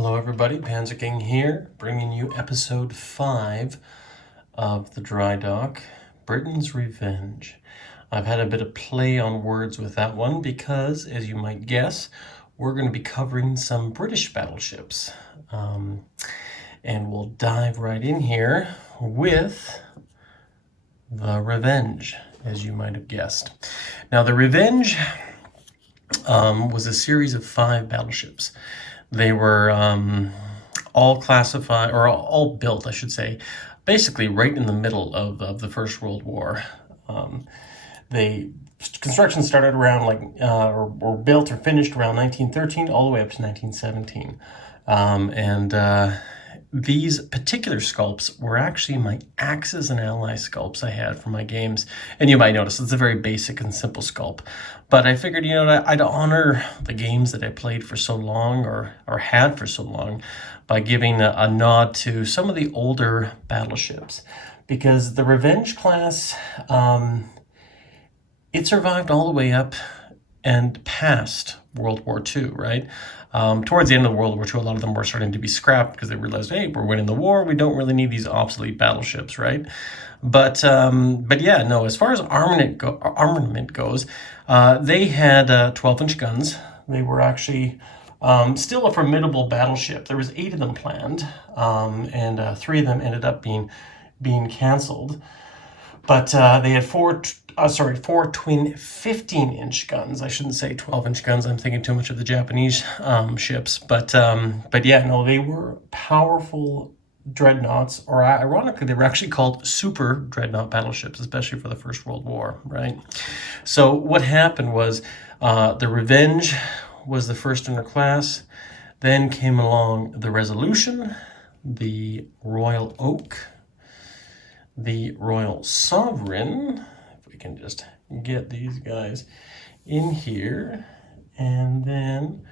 Hello everybody, Panzer King here, bringing you episode 5 of the Dry Dock, Britain's Revenge. I've had a bit of play on words with that one because, as you might guess, we're going to be covering some British battleships. And we'll dive right in here with the Revenge, as you might have guessed. Now, the Revenge was a series of 5 battleships. They were all classified, or all built, I should say, basically right in the middle of the First World War. Construction started around or built or finished around 1913 all the way up to 1917. These particular sculpts were actually my Axis and Ally sculpts I had for my games. And you might notice it's a very basic and simple sculpt. But I figured, I'd honor the games that I played for so long or had for so long by giving a nod to some of the older battleships. Because the Revenge class, it survived all the way up and past World War II, right? Towards the end of World War II, a lot of them were starting to be scrapped because they realized, hey, we're winning the war. We don't really need these obsolete battleships, right? But yeah, no. As far as armament goes, they had 12-inch guns. They were actually still a formidable battleship. There was 8 of them planned, and 3 of them ended up being canceled. But they had four twin 15-inch guns. I shouldn't say 12-inch guns. I'm thinking too much of the Japanese ships. But yeah, no, they were powerful dreadnoughts, or ironically, they were actually called super dreadnought battleships, especially for the First World War, right? So what happened was the Revenge was the first in their class. Then came along the Resolution, the Royal Oak, the Royal Sovereign, if we can just get these guys in here, and then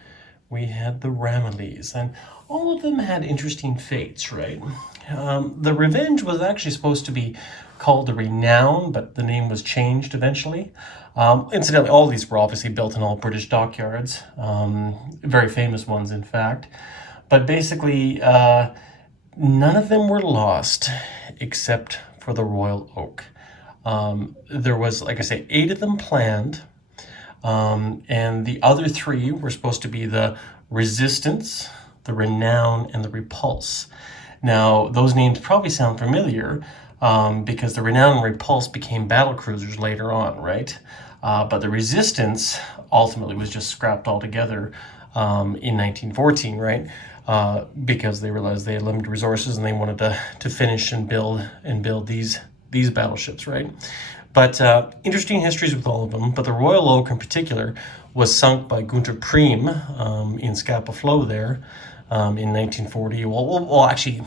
we had the Ramillies, and all of them had interesting fates, right? The Revenge was actually supposed to be called the Renown, but the name was changed eventually. Incidentally, all these were obviously built in all British dockyards, very famous ones, in fact. But basically, none of them were lost except for the Royal Oak. There was, like I say, 8 of them planned, and the other 3 were supposed to be the Resistance, the Renown, and the Repulse. Now, those names probably sound familiar because the Renown and Repulse became battle cruisers later on, right? But the Resistance ultimately was just scrapped altogether in 1914, right? Because they realized they had limited resources and they wanted to finish and build these battleships, right? But interesting histories with all of them. But the Royal Oak in particular was sunk by Gunter Priem in Scapa Flow there in 1940. Well, actually,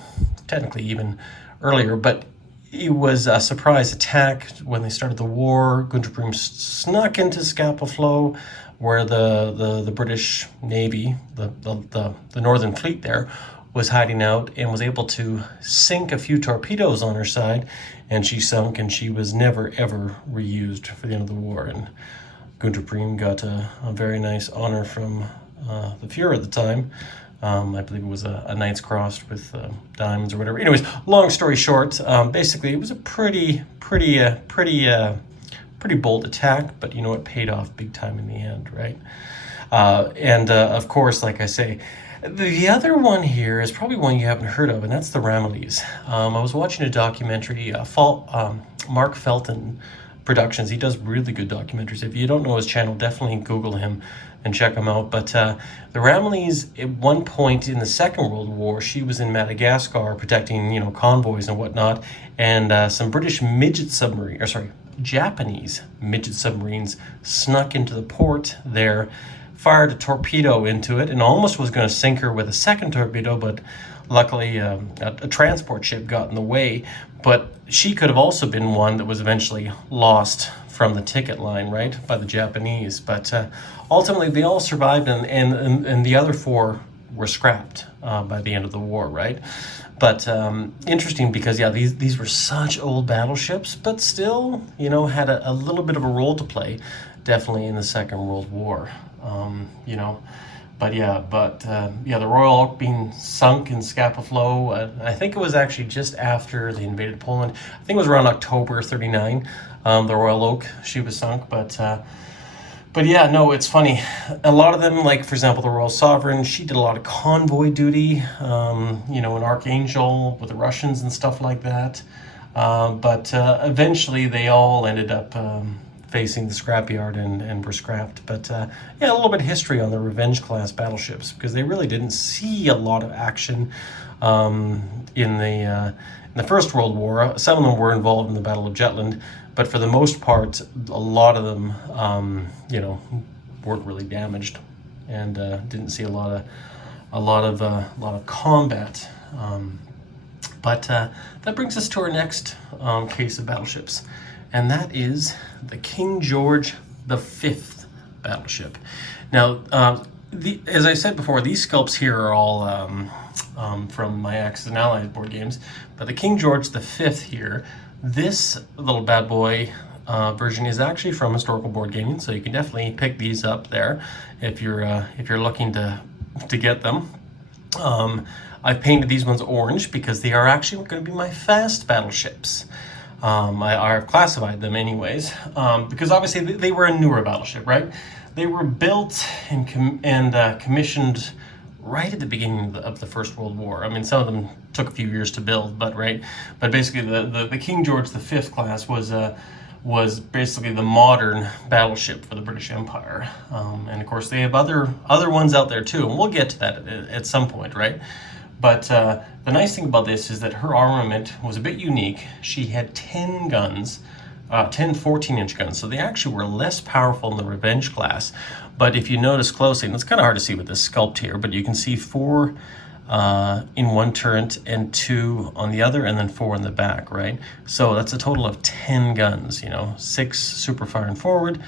technically even earlier, but it was a surprise attack when they started the war. Gunter Priem snuck into Scapa Flow, where the British Navy, the Northern Fleet there, was hiding out, and was able to sink a few torpedoes on her side, and she sunk, and she was never ever reused for the end of the war. And Gunter Priem got a very nice honor from the Fuhrer at the time. I believe it was a Knight's Cross with diamonds or whatever. Anyways, long story short, basically it was a pretty bold attack, but it paid off big time in the end, right? Of course, like I say, the other one here is probably one you haven't heard of, and that's the Ramillies. I was watching a documentary, Mark Felton Productions. He does really good documentaries. If you don't know his channel, definitely Google him and check him out. But the Ramillies, at one point in the Second World War, she was in Madagascar protecting, convoys and whatnot, and some Japanese midget submarines snuck into the port there, fired a torpedo into it, and almost was going to sink her with a second torpedo, but luckily a transport ship got in the way. But she could have also been one that was eventually lost from the ticket line, right, by the Japanese. But ultimately, they all survived, and the other 4 were scrapped by the end of the war, right? But interesting because, yeah, these were such old battleships, but still, had a little bit of a role to play, definitely in the Second World War. the Royal Oak being sunk in Scapa Flow, I think it was actually just after they invaded Poland. I think it was around October 39, the Royal Oak, she was sunk. But yeah, no, it's funny. A lot of them, like for example, the Royal Sovereign, she did a lot of convoy duty, you know, in Archangel with the Russians and stuff like that. But eventually they all ended up facing the scrapyard and were scrapped. But yeah, a little bit of history on the Revenge class battleships, because they really didn't see a lot of action in the First World War. Some of them were involved in the Battle of Jutland, but for the most part, a lot of them, you know, weren't really damaged, and didn't see a lot of combat. But that brings us to our next case of battleships, and that is the King George V battleship. Now, as I said before, these sculpts here are all from my Axis and Allies board games, but the King George V here, this little bad boy version is actually from Historical Board Gaming, so you can definitely pick these up there if you're looking to get them. I've painted these ones orange because they are actually going to be my fast battleships. I've classified them anyways, because obviously they were a newer battleship, right? They were built and commissioned right at the beginning of the First World War. I mean, some of them took a few years to build, but basically the King George V class was basically the modern battleship for the British Empire. And of course they have other ones out there too, and we'll get to that at some point, right? But the nice thing about this is that her armament was a bit unique. She had 10 guns, 10 14-inch guns, so they actually were less powerful in the Revenge class. But if you notice closely, and it's kind of hard to see with this sculpt here, but you can see 4 in one turret and 2 on the other, and then 4 in the back, right? So that's a total of 10 guns, you know, 6 super firing forward,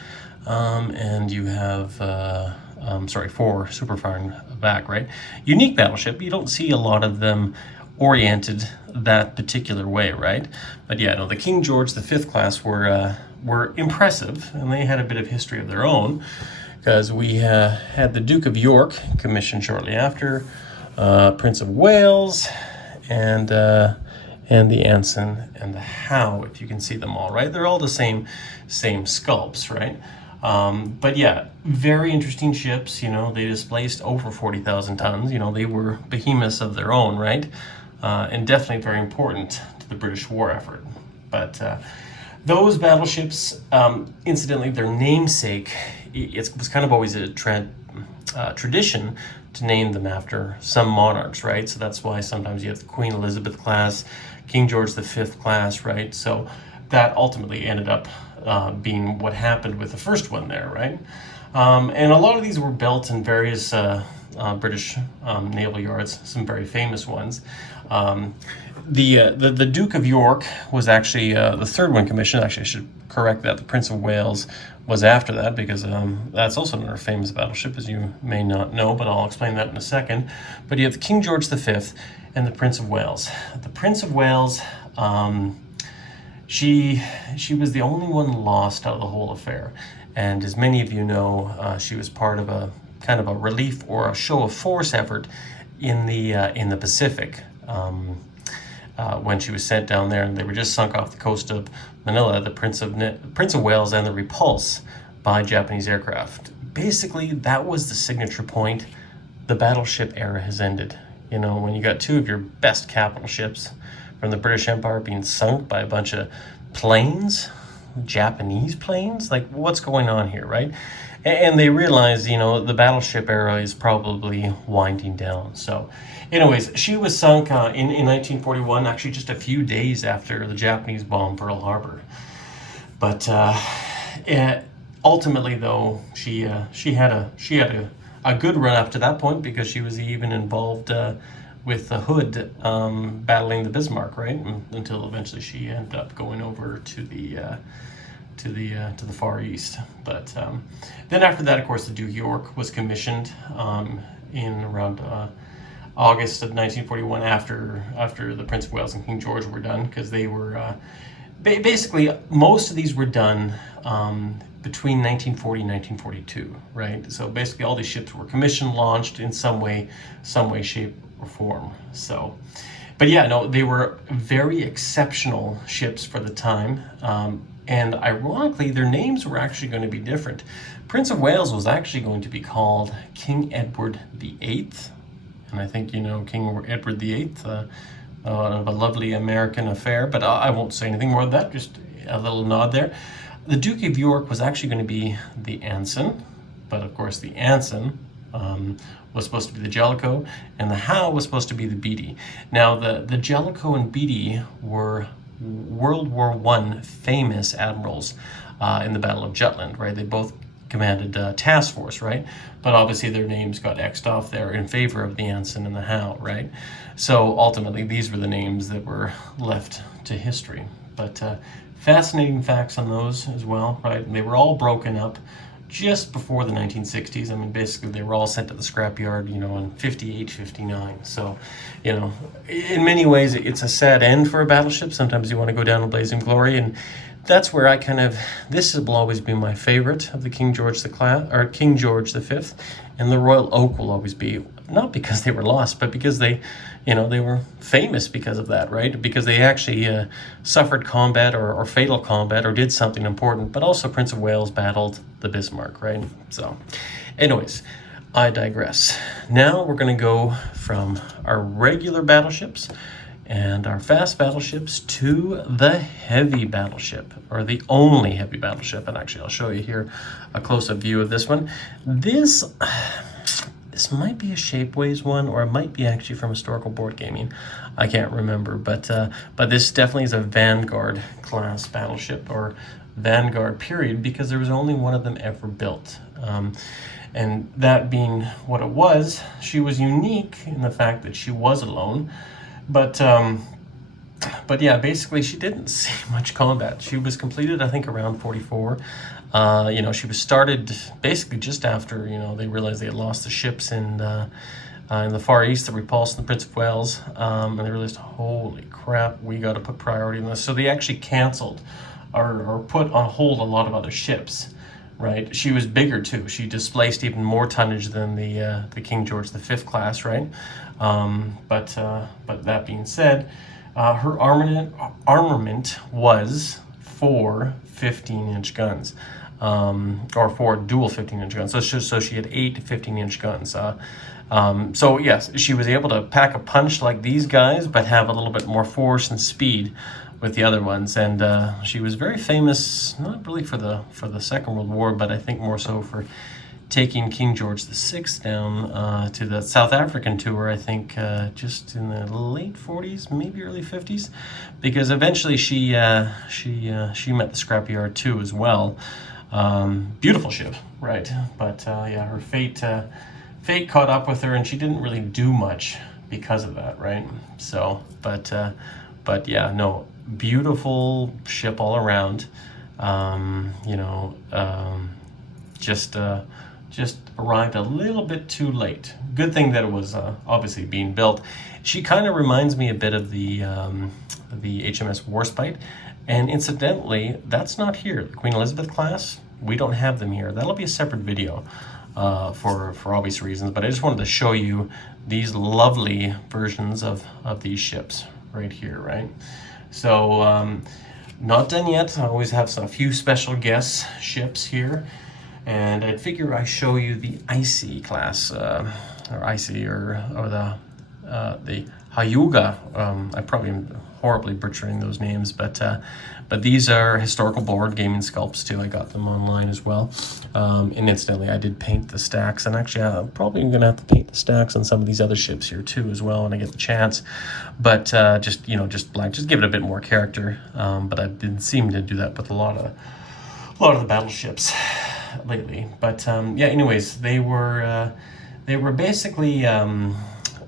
and you have 4 super firing back, right? Unique battleship. You don't see a lot of them oriented that particular way, right? But yeah, no, the King George V class were impressive, and they had a bit of history of their own, because we had the Duke of York commissioned shortly after, Prince of Wales, and the Ensign and the Howe, if you can see them all, right? They're all the same sculpts, right? But yeah, very interesting ships. You know, they displaced over 40,000 tons. You know, they were behemoths of their own, right? And definitely very important to the British war effort. But those battleships, incidentally, their namesake, it was kind of always a tradition to name them after some monarchs, right? So that's why sometimes you have the Queen Elizabeth class, King George V class, right? So that ultimately ended up being what happened with the first one there, right? And a lot of these were built in various British naval yards, some very famous ones. The Duke of York was actually the third one commissioned. Actually, I should correct that. The Prince of Wales was after that, because that's also another famous battleship, as you may not know, but I'll explain that in a second. But you have the King George V and the Prince of Wales. The Prince of Wales, she was the only one lost out of the whole affair, and as many of you know, she was part of a kind of a relief or a show of force effort in the Pacific. When she was sent down there, and they were just sunk off the coast of Manila, the Prince of Wales and the Repulse by Japanese aircraft. Basically, that was the signature point. The battleship era has ended. You know, when you got 2 of your best capital ships from the British Empire being sunk by a bunch of planes, Japanese planes, like what's going on here, right? And they realized, you know, the battleship era is probably winding down. So anyways, she was sunk in 1941, actually just a few days after the Japanese bombed Pearl Harbor. But ultimately, though, she had a good run up to that point, because she was even involved with the Hood battling the Bismarck, right? Until eventually she ended up going over to the Far East. But then after that, of course, the Duke of York was commissioned in around August of 1941, after the Prince of Wales and King George were done, because they were Basically, most of these were done between 1940 and 1942, right? So basically, all these ships were commissioned, launched in some way, shape, or form. So, but yeah, no, they were very exceptional ships for the time. And ironically, their names were actually going to be different. Prince of Wales was actually going to be called King Edward VIII. And I think you know King Edward VIII, of a lovely American affair, but I won't say anything more than that, just a little nod there. The Duke of York was actually going to be the Anson, but of course the Anson was supposed to be the Jellicoe, and the Howe was supposed to be the Beatty. Now, the Jellicoe and Beatty were World War I famous admirals in the Battle of Jutland, right? They both commanded task force, right? But obviously their names got X'd off there in favor of the Anson and the Howe, right? So ultimately these were the names that were left to history. But fascinating facts on those as well, right? And they were all broken up just before the 1960s. I mean, basically they were all sent to the scrapyard, you know, in 58, 59. So, you know, in many ways it's a sad end for a battleship. Sometimes you want to go down in blazing glory, and that's where I this will always be my favorite of the King George King George V, and the Royal Oak will always be, not because they were lost, but because they were famous because of that, right? Because they actually suffered combat or fatal combat or did something important, but also Prince of Wales battled the Bismarck, right? So, anyways, I digress. Now we're going to go from our regular battleships and our fast battleships to the heavy battleship, or the only heavy battleship. And actually, I'll show you here a close-up view of this one. This might be a Shapeways one, or it might be actually from Historical Board Gaming. I can't remember, but this definitely is a Vanguard class battleship, or Vanguard period, because there was only one of them ever built. And that being what it was, she was unique in the fact that she was alone. But yeah, basically she didn't see much combat. She was completed, I think, around 44. She was started basically just after, they realized they had lost the ships in the Far East, the Repulse and the Prince of Wales, and they realized, holy crap, we got to put priority on this. So they actually canceled or put on hold a lot of other ships. Right, she was bigger too. She displaced even more tonnage than the King George V class, right? But that being said, her armament was 4 15-inch guns, or 4 dual 15-inch guns. So she had 8 15-inch guns. So yes, she was able to pack a punch like these guys, but have a little bit more force and speed with the other ones. And she was very famous, not really for the Second World War, but I think more so for taking King George VI down to the South African tour, I think just in the late 40s, maybe early 50s, because eventually she met the scrapyard too as well. Beautiful ship, right? But yeah, her fate caught up with her, and she didn't really do much because of that, right? So, but yeah, no, beautiful ship all around. Just arrived a little bit too late. Good thing that it was obviously being built. She kind of reminds me a bit of the HMS Warspite, and incidentally, that's not here. The Queen Elizabeth class, we don't have them here. That'll be a separate video for obvious reasons, but I just wanted to show you these lovely versions of these ships right here, right? So not done yet. I always have a few special guest ships here, and I'd figure I show you the Icy class, or the Hyuga. I probably am horribly butchering those names, but these are historical board gaming sculpts too. I got them online as well. And incidentally, I did paint the stacks, and actually I'm probably gonna have to paint the stacks on some of these other ships here too as well when I get the chance. But just black, just give it a bit more character. But I've been seeming to do that with a lot of the battleships lately. But yeah, anyways, they were basically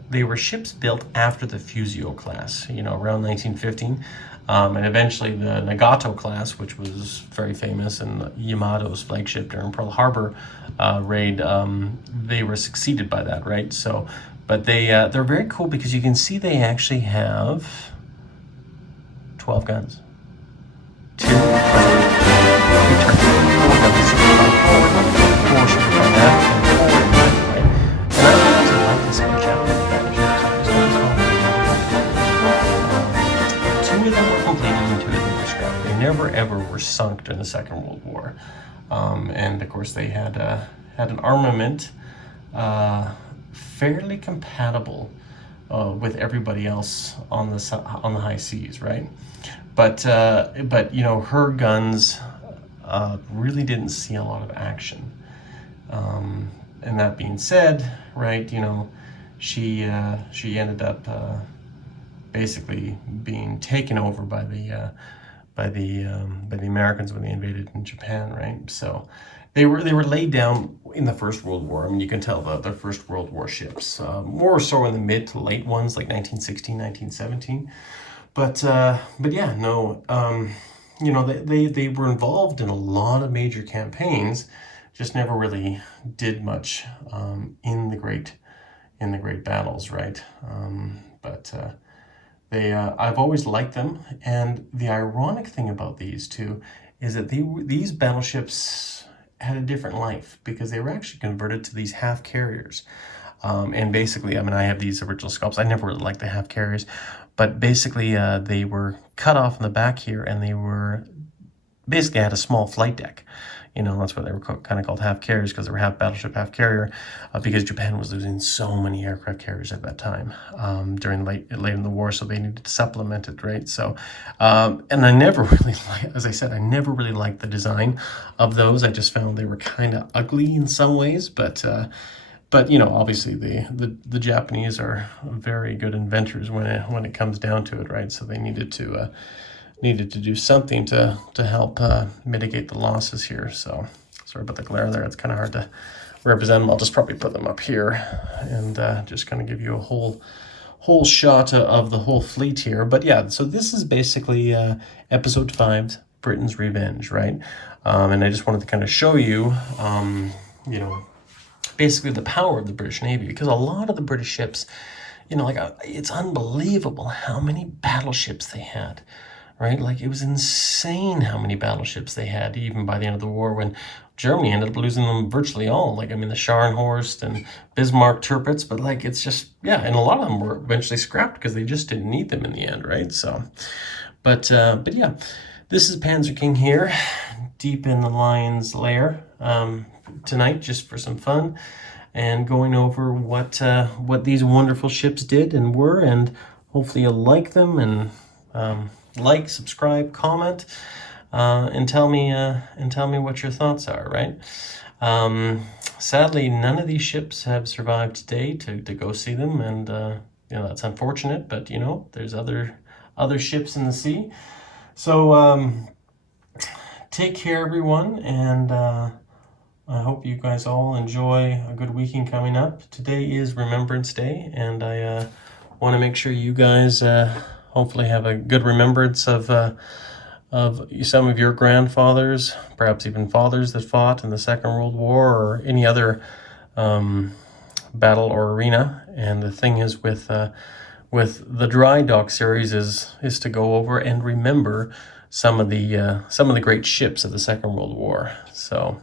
they were ships built after the Fusio class, around 1915. And eventually the Nagato class, which was very famous, and Yamato's flagship during Pearl Harbor raid, they were succeeded by that, right? So, but they're very cool because you can see they actually have 12 guns. never ever were sunk during the Second World War. And of course they had an armament fairly compatible with everybody else on the high seas, right? But you know, her guns really didn't see a lot of action. And that being said, right, you know, she ended up basically being taken over by the Americans when they invaded in Japan, right? So they were laid down in the First World War. I mean, you can tell the First World War ships, more so in the mid to late ones, like 1916, 1917. But yeah, no, you know, they were involved in a lot of major campaigns, just never really did much in the great battles, right? I've always liked them, and the ironic thing about these two is that these battleships had a different life because they were actually converted to these half carriers. And basically, I mean, I have these original sculpts. I never really liked the half carriers, but basically they were cut off in the back here, and they were basically had a small flight deck. You know, that's why they were kind of called half carriers, because they were half battleship, half carrier, because Japan was losing so many aircraft carriers at that time during late in the war, so they needed to supplement it, right? So, and I never really, as I said, I never really liked the design of those. I just found they were kind of ugly in some ways, but you know, obviously the Japanese are very good inventors when it comes down to it, right? So they needed to do something to help mitigate the losses here. So sorry about the glare there. It's kind of hard to represent them. I'll just probably put them up here and just kind of give you a whole shot of the whole fleet here. But yeah, so this is basically episode 5, Britain's Revenge, right? And I just wanted to kind of show you, you know, basically the power of the British Navy, because a lot of the British ships, you know, like it's unbelievable how many battleships they had. Right? Like, it was insane how many battleships they had, even by the end of the war, when Germany ended up losing them virtually all. Like, I mean, the Scharnhorst and Bismarck Tirpitz, but like, it's just, yeah, and a lot of them were eventually scrapped because they just didn't need them in the end, right? So, but yeah, this is Panzer King here, deep in the Lion's Lair tonight, just for some fun, and going over what these wonderful ships did and were, and hopefully you'll like them, and like, subscribe, comment, and tell me what your thoughts are, right? Sadly, none of these ships have survived today to go see them, and you know, that's unfortunate, but you know, there's other ships in the sea. So take care, everyone, and I hope you guys all enjoy a good weekend coming up. Today is Remembrance Day, and I want to make sure you guys hopefully have a good remembrance of some of your grandfathers, perhaps even fathers that fought in the Second World War or any other battle or arena. And the thing is with the DRYDOCK series is to go over and remember some of the great ships of the Second World War. So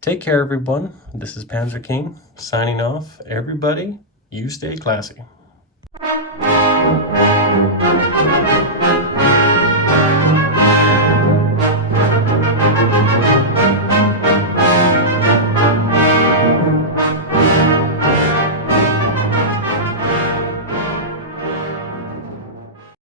take care, everyone. This is Panzer King signing off. Everybody, you stay classy.